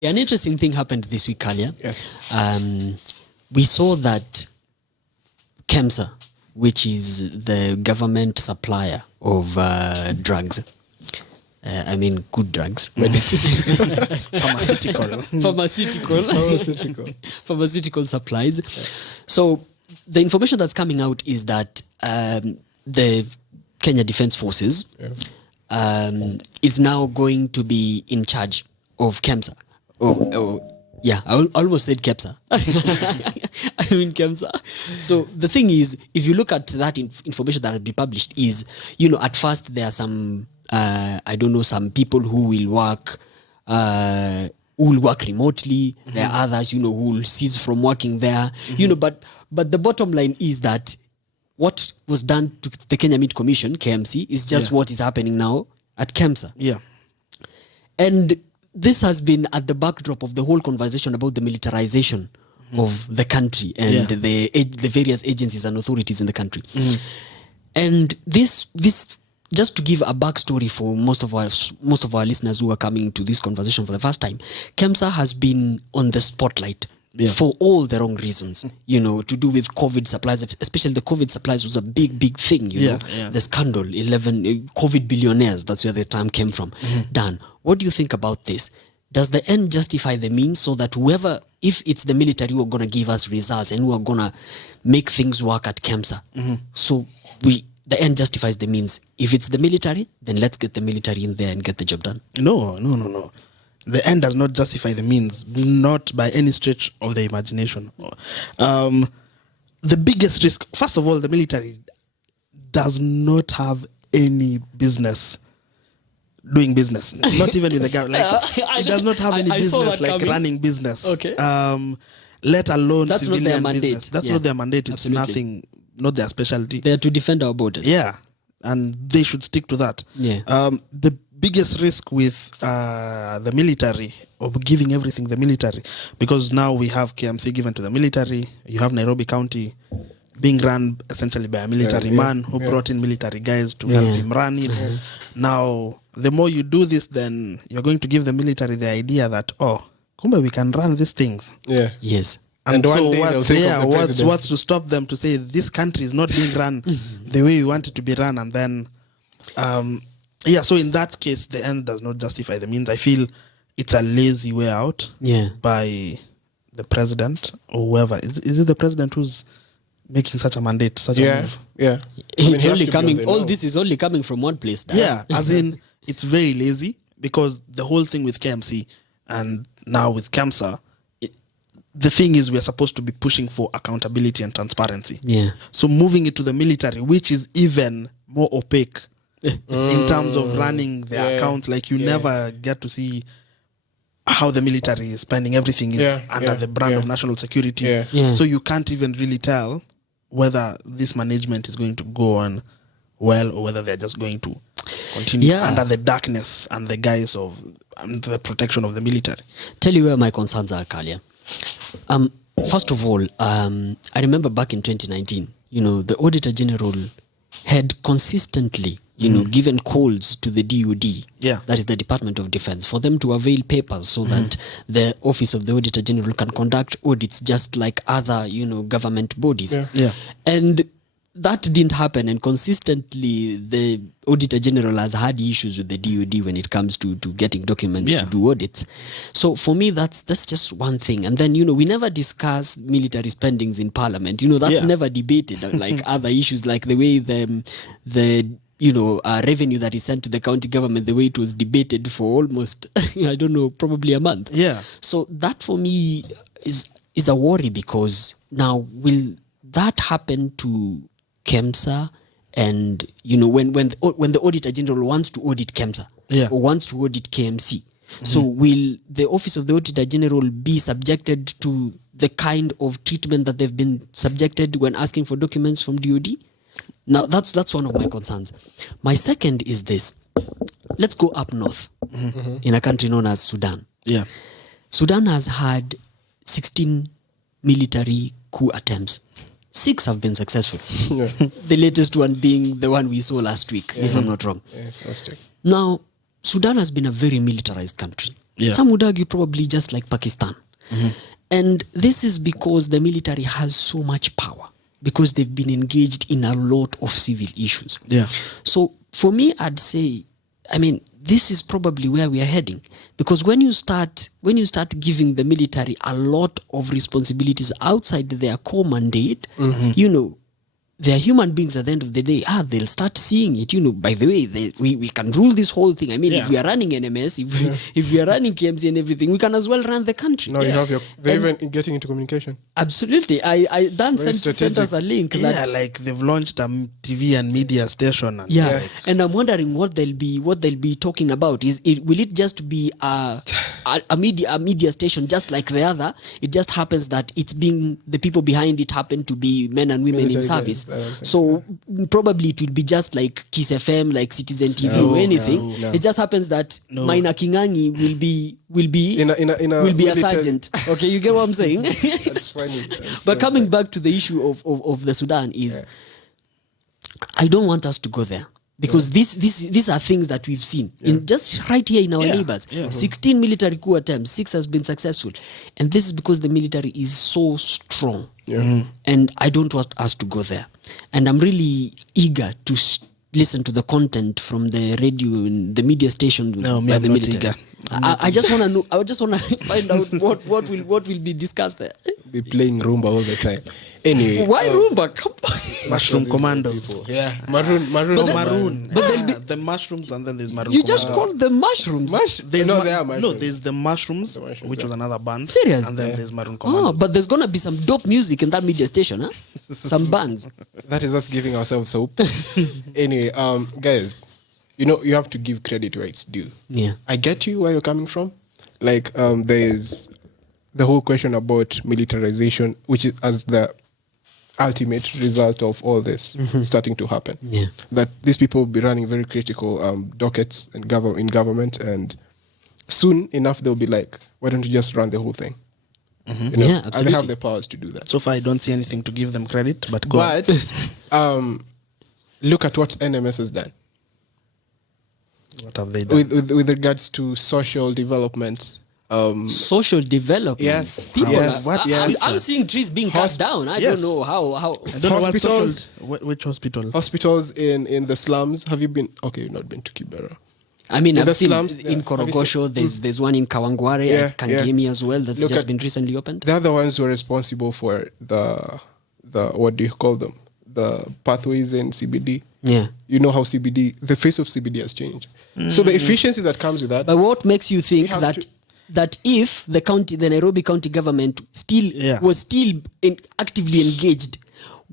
An interesting thing happened this week, Kalia. Yes. We saw that KEMSA, which is the government supplier of drugs, I mean good drugs, pharmaceutical supplies. So the information that's coming out is that the Kenya Defence Forces is now going to be in charge of KEMSA. Yeah, I almost said KEMSA. I mean KEMSA. So the thing is, if you look at that information that has been published, is, you know, at first there are some, I don't know, some people who will work remotely. Mm-hmm. There are others, you know, who will cease from working there. Mm-hmm. You know, but the bottom line is that what was done to the Kenya Meat Commission, KMC, is just what is happening now at KEMSA. Yeah. And this has been at the backdrop of the whole conversation about the militarization of the country and the various agencies and authorities in the country. And this just to give a backstory for most of our listeners who are coming to this conversation for the first time, KEMSA has been on the spotlight for all the wrong reasons, you know, to do with COVID supplies. Especially the COVID supplies was a big thing, you know. The scandal, 11 COVID billionaires, that's where the term came from. Dan, what do you think about this? Does the end justify the means, so that whoever, if it's the military who are going to give us results and who are going to make things work at KEMSA, so the end justifies the means? If it's the military, then let's get the military in there and get the job done. No. The end does not justify the means, not by any stretch of the imagination. The biggest risk, first of all, the military does not have any business doing business. Not even with the government. Like, it does not have any business like running business. Okay. Let alone that's civilian not their mandate. business. That's not their mandate. It's nothing, not their specialty. They are to defend our borders. Yeah. And they should stick to that. Yeah. The biggest risk with the military, or giving everything the military, because now we have KMC given to the military, you have Nairobi County being run essentially by a military man who brought in military guys to help him run it. Now, the more you do this, then you're going to give the military the idea that, kumbe, we can run these things. Yeah. Yes. And so what's to stop them to say this country is not being run the way we want it to be run? And then, so in that case, the end does not justify the means. I feel it's a lazy way out by the president or whoever. Is it the president who's making such a mandate, such a move? Yeah. It's only coming. All this is only coming from one place. Yeah, as in, it's very lazy, because the whole thing with KMC and now with KEMSA, the thing is, we're supposed to be pushing for accountability and transparency. Yeah. So moving it to the military, which is even more opaque in terms of running their accounts, like you never get to see how the military is spending everything under the brand of national security. So you can't even really tell whether this management is going to go on well, or whether they're just going to continue under the darkness and the guise of the protection of the military. Tell you where my concerns are, Kalia. First of all, I remember back in 2019, you know, the Auditor General had consistently, you know, given calls to the DOD, that is the Department of Defense, for them to avail papers so that the Office of the Auditor General can conduct audits just like other, you know, government bodies. And that didn't happen, and consistently the Auditor General has had issues with the DOD when it comes to getting documents to do audits. So for me, that's just one thing. And then, you know, we never discuss military spendings in Parliament. You know, that's never debated, like other issues, like the way the you know, revenue that is sent to the county government, the way it was debated for almost, I don't know, probably a month. So that for me is a worry, because now will that happen to KEMSA? And, you know, when the Auditor General wants to audit KEMSA or wants to audit KMC, so will the Office of the Auditor General be subjected to the kind of treatment that they've been subjected when asking for documents from DOD? Now, that's one of my concerns. My second is this. Let's go up north in a country known as Sudan. Sudan has had 16 military coup attempts. 6 have been successful. The latest one being the one we saw last week, if I'm not wrong. Now, Sudan has been a very militarized country. Some would argue probably just like Pakistan. And this is because the military has so much power, because they've been engaged in a lot of civil issues. So for me, I'd say, I mean, this is probably where we are heading, because when you start giving the military a lot of responsibilities outside their core mandate, you know, they are human beings at the end of the day. They'll start seeing it. You know, by the way, we can rule this whole thing. I mean, if we are running NMS, if we are running KEMSA and everything, we can as well run the country. No, you have they're even getting into communication. Absolutely. Dan sent us a link. Like they've launched a TV and media station. And and I'm wondering what they'll be talking about. Will it just be a media station just like the other? It just happens that the people behind it happen to be men and women in service. So probably it will be just like Kiss FM, like Citizen TV or anything. No. It just happens that Maina Kingangi will be a sergeant. Okay, you get what I'm saying? That's funny. But coming back to the issue of the Sudan is, I don't want us to go there. Because these are things that we've seen in just right here in our neighbors. 16 military coup attempts, 6 has been successful. And this is because the military is so strong. And I don't want us to go there. And I'm really eager to listen to the content from the radio and the media station by the military. I just want to know. I just want to find out what will be discussed there. Be playing rumba all the time. Anyway, why rumba? Come on. Mushroom commandos. Maroon. But there'll be the mushrooms, and then there's maroon. You just called them mushrooms. They are mushrooms. No, there's the mushrooms, which was another band. Serious? And then there's maroon commandos. But there's gonna be some dope music in that media station, huh? Some bands. That is us giving ourselves hope. Anyway, guys, you know, you have to give credit where it's due. Yeah. I get you where you're coming from. Like, there's the whole question about militarization, which is as the ultimate result of all this starting to happen. Yeah. That these people will be running very critical dockets in government, and soon enough they'll be like, why don't you just run the whole thing? You know? Yeah, absolutely. And they have the powers to do that. So far, I don't see anything to give them credit, but go on. But look at what NMS has done. What have they done? With regards to social development. Social development. Yes. People yes. I'm seeing trees being cut down. I don't know how. I don't know hospitals. Which hospitals? Hospitals in the slums. Have you been? Okay, you've not been to Kibera. I mean, I've seen slums, in Korogosho, there's one in Kawangware, Kangemi as well, that's just been recently opened. They're the ones who are responsible for the what do you call them? The pathways in CBD. Yeah. You know how the face of CBD has changed. So the efficiency that comes with that. But what makes you think that if the Nairobi County government was still actively engaged,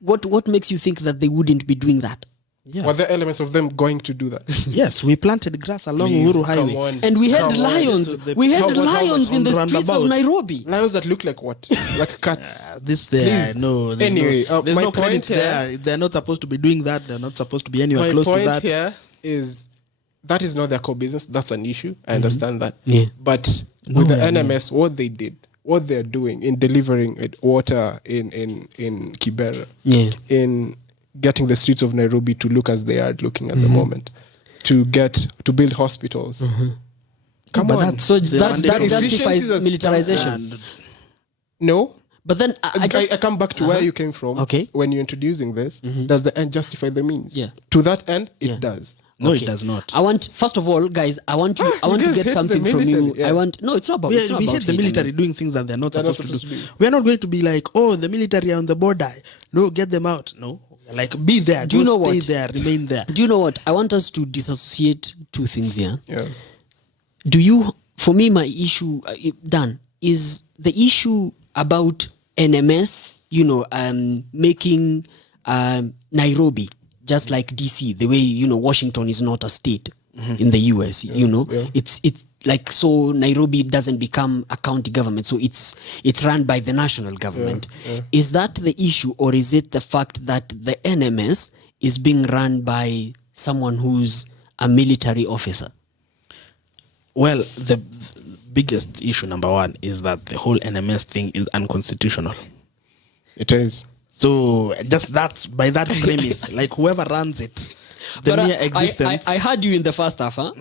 what makes you think that they wouldn't be doing that? Yeah. Were there elements of them going to do that? Yes, we planted grass along Uhuru Highway. And we had lions. We had lions in the streets of Nairobi. Lions that look like what? Like cats. Anyway, there's my point here. They're not supposed to be doing that. They're not supposed to be anywhere close to that. My point here is that is not their core business. That's an issue. I understand that. Yeah. But with the NMS, what they did, what they're doing in delivering water in Kibera, in getting the streets of Nairobi to look as they are looking at the moment, to build hospitals. Come on. So that justifies militarization. No. But then I come back to where you came from. Okay. When you're introducing this, does the end justify the means? Yeah. To that end, it does. No, it does not. First of all, guys, I want to get something from you. Yeah. No, it's not about. We hate the military doing things that they're not supposed to do. We're not going to be like, oh, the military are on the border. No, get them out. No. Like, be there. Do you know stay what? there, remain there. Do you know what? I want us to disassociate two things here. Yeah. For me, my issue, Dan, is the issue about NMS, making Nairobi just like DC, the way, Washington is not a state in the US, it's like, so Nairobi doesn't become a county government, so it's run by the national government. Is that the issue, or is it the fact that the NMS is being run by someone who's a military officer? Well, the biggest issue, number one, is that the whole NMS thing is unconstitutional. It is. So just by that premise, like whoever runs it, the But mere existence. I heard you in the first half, huh?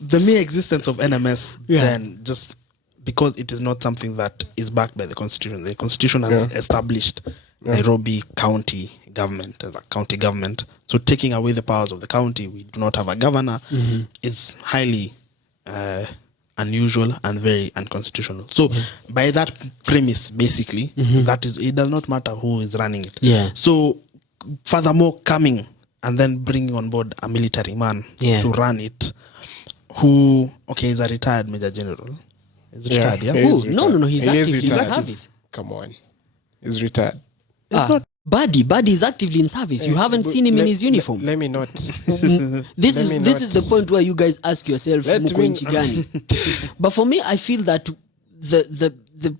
The mere existence of NMS, Yeah. then just because it is not something that is backed by the constitution. The constitution has established Nairobi county government as a county government. So taking away the powers of the county, we do not have a governor, is highly unusual and very unconstitutional. So by that premise, basically, that is, it does not matter who is running it. Yeah. So furthermore, coming and then bringing on board a military man to run it, who, okay, is a retired major general. He's retired, yeah? Who? No, he's He is actively in retired. service. Come on. He's retired. Buddy is actively in service. You haven't seen him in his uniform. Let me not. This is the point where you guys ask yourself, Muko nchi gani? But for me, I feel that the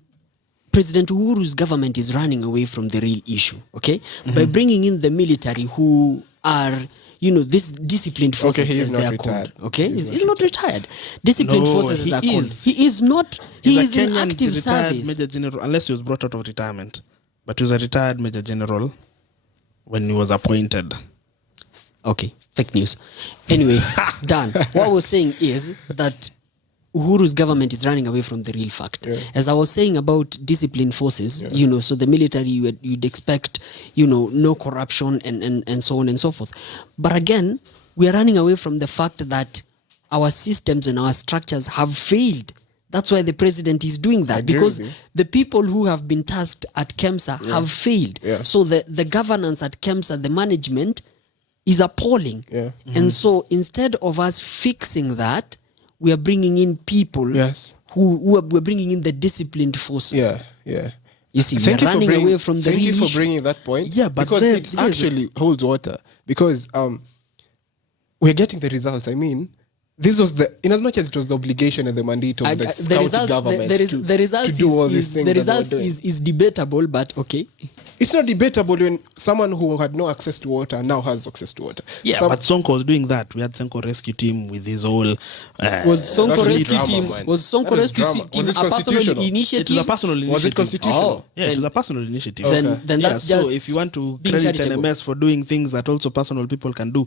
President Uhuru's government is running away from the real issue, okay? By bringing in the military who are, this disciplined forces, he is as not they are retired. called, okay? He's not retired. Disciplined No, forces he as they are called. is. He is not. He He's is a in Kenyan active retired service. major general, unless he was brought out of retirement. But he was a retired major general when he was appointed. Okay, fake news. Anyway, Dan, what we're saying is that Uhuru's government is running away from the real fact. As I was saying about disciplined forces, so the military, you'd expect, no corruption and so on and so forth. But again, we are running away from the fact that our systems and our structures have failed. That's why the president is doing that, because the people who have been tasked at KEMSA have failed. So the governance at KEMSA, the management, is appalling. And so instead of us fixing that, we are bringing in people we're bringing in the disciplined forces. You see, we're running away from the real Thank you for issue. bringing that point. Yeah, but because then it actually holds water. Because we're getting the results. I mean, this was in as much as it was the obligation and the mandate of the county government to do all these things. The results is debatable, but okay. It's not debatable when someone who had no access to water now has access to water. Yeah, but Sonko was doing that. We had Sonko rescue team with his whole... was Sonko rescue drama, team? man. Was Sonko That is rescue drama. team Was it a personal constitutional? initiative? It was a personal initiative. Was it constitutional? Yeah, it was a personal initiative. Then that's so just if you want to being credit charitable. NMS for doing things that also personal people can do,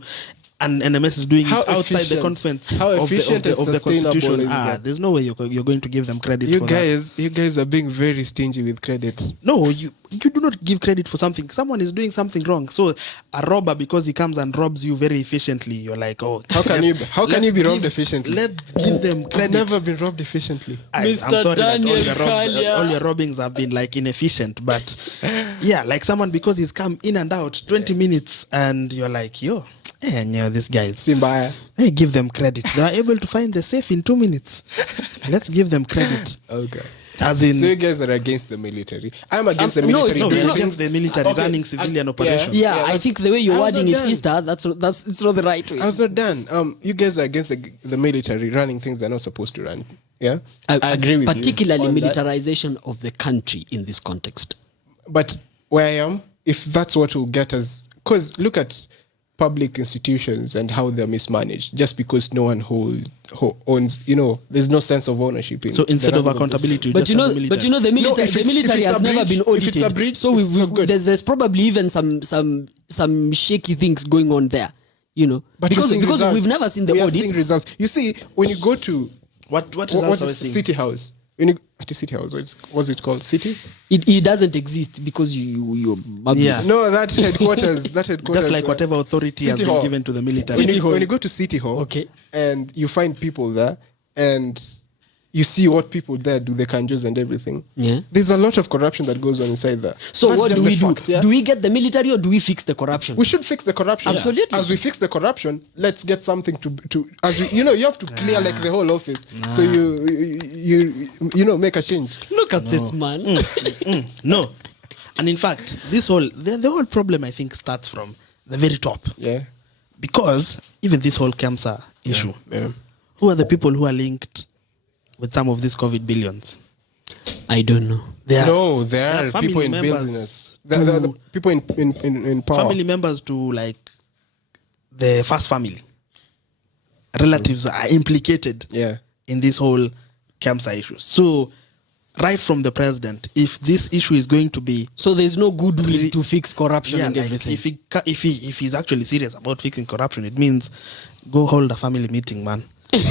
and NMS is doing it outside the confines how of efficient the and sustainable constitution, is that? there's no way you're going to give them credit You for that. guys are being very stingy with credit. No, you do not give credit for something. Someone is doing something wrong. So a robber, because he comes and robs you very efficiently, you're like, oh, How can you be robbed efficiently? Let's give them credit. I've never been robbed efficiently. I'm Mr. sorry Daniel that Kalia. all your robbings have been like inefficient, but yeah, like someone, because he's come in and out 20 minutes and you're like, yo, this guy is Simbaya. Hey, give them credit. They are able to find the safe in 2 minutes. Let's give them credit. Okay. As in, So you guys are against the military. I'm against the no, military no, doing we're things. against the military running civilian operations. Yeah, I that's- think the way you're I was wording not it, done. Easter, that's it's not the right way. I was not done. You guys are against the military running things they're not supposed to run. Yeah, I agree with particularly you. on that. militarization of the country in this context. But where I am, if that's what will get us, because look at public institutions and how they're mismanaged, just because no one who owns, there's no sense of ownership. So instead of the running accountability, you But just you know, have the military. the military, if the it's- military if it's has a never breach- been if it's audited. a breach, so it's not good. there's probably even some shaky things going on there. But because you're seeing results. we've never seen the We are audits. seeing results. You see, when you go to what what results are we is seeing? City House? When you at the City House, what's it called? City? It doesn't exist because you're Yeah. No, that headquarters. Just like whatever authority has City been Hall. given to the military. When you go to City Hall, Okay. and you find people there, and you see what people there do, the kanjos and everything. Yeah. There's a lot of corruption that goes on inside there. So That's what just do we the do? fact, yeah? Do we get the military or do we fix the corruption? We should fix the corruption. Absolutely. As we fix the corruption, let's get something to as we, you have to clear like the whole office. So you make a change. Look at this man. No. And in fact, the whole problem, I think, starts from the very top. Yeah. Because even this whole KEMSA issue, Yeah. who are the people who are linked with some of these COVID billions? I don't know. There There are family people in members business. The people in power. family members to like the first family. Relatives are implicated Yeah. in this whole KEMSA issue. So right from the president, if this issue is going to be, so there's no goodwill to fix corruption and like everything. If he's actually serious about fixing corruption, it means go hold a family meeting, man.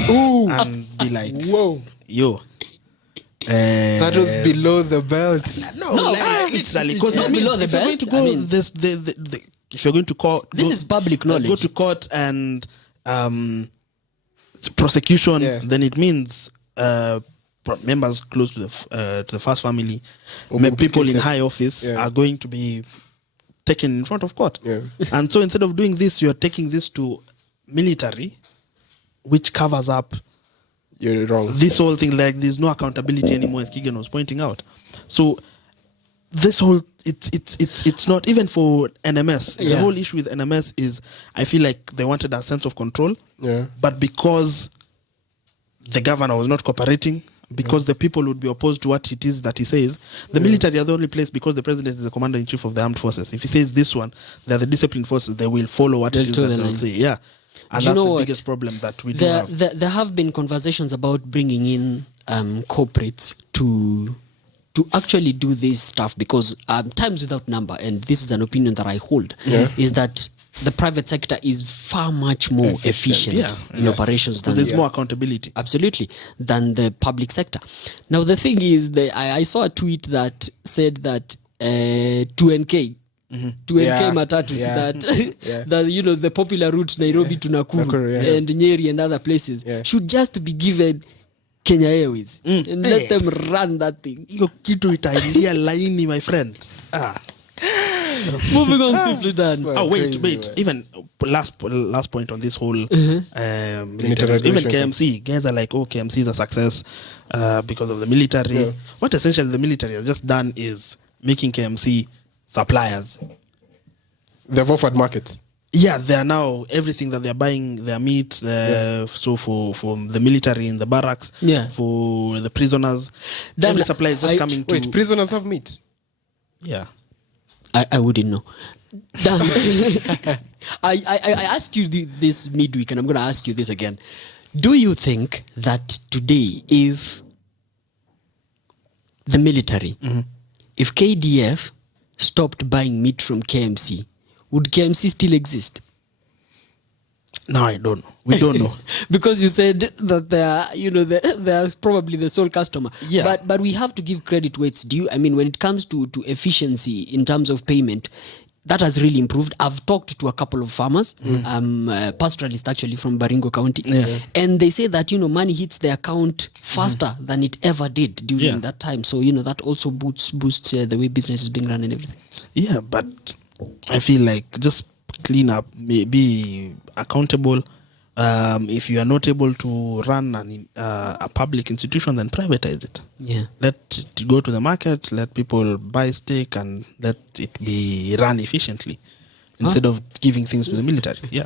Ooh. And be like, Whoa. yo. That was below the belt. No, like, literally, because not below the if you're going belt. to go, I mean, if you're going to court, this is public knowledge. Go to court and prosecution, then it means members close to the first family, people in high office are going to be taken in front of court. Yeah. And so instead of doing this, you're taking this to military, which covers up. You're wrong. This whole thing, like, there's no accountability anymore, as Keegan was pointing out. So this whole it's not even for NMS. The whole issue with NMS is, I feel like they wanted a sense of control. Yeah. But because the governor was not cooperating, because the people would be opposed to what it is that he says, the military are the only place, because the president is the commander-in-chief of the armed forces. If he says this one, they're the disciplined forces, they will follow what it is that they'll say. Yeah. And that's the biggest problem that we do have. There have been conversations about bringing in corporates to actually do this stuff, because times without number, and this is an opinion that I hold, is that the private sector is far much more efficient in operations than there's more accountability. Absolutely, than the public sector. Now the thing is, I saw a tweet that said that 2NK matatus that that the popular route Nairobi to Nakuru and Nyeri and other places should just be given Kenya Airways and let them run that thing. Hiyo kitu itaingia laini, my friend. Moving on swiftly, Dan. Wait. Even last point on this whole military. Even KMC, guys are like, KMC is a success because of the military. Yeah. What essentially the military has just done is making KMC suppliers. They've offered markets. Yeah, they are now everything that they're buying, their meat. So for the military in the barracks, for the prisoners, every supply is just coming to. Wait, prisoners have meat? Yeah. I wouldn't know. I asked you this midweek, and I'm going to ask you this again. Do you think that today, if the military, if KDF stopped buying meat from KMC, would KMC still exist? No, I don't know. We don't know. Because you said that they are probably the sole customer. Yeah. But we have to give credit where it's due. I mean, when it comes to efficiency in terms of payment, that has really improved. I've talked to a couple of farmers, pastoralists actually from Baringo County, and they say that money hits their account faster than it ever did during that time. So that also boosts the way business is being run and everything. Yeah, but I feel like just clean up, be accountable. If you are not able to run a public institution, then privatize it. Yeah. Let it go to the market, let people buy stake, and let it be run efficiently instead of giving things to the military. Yeah.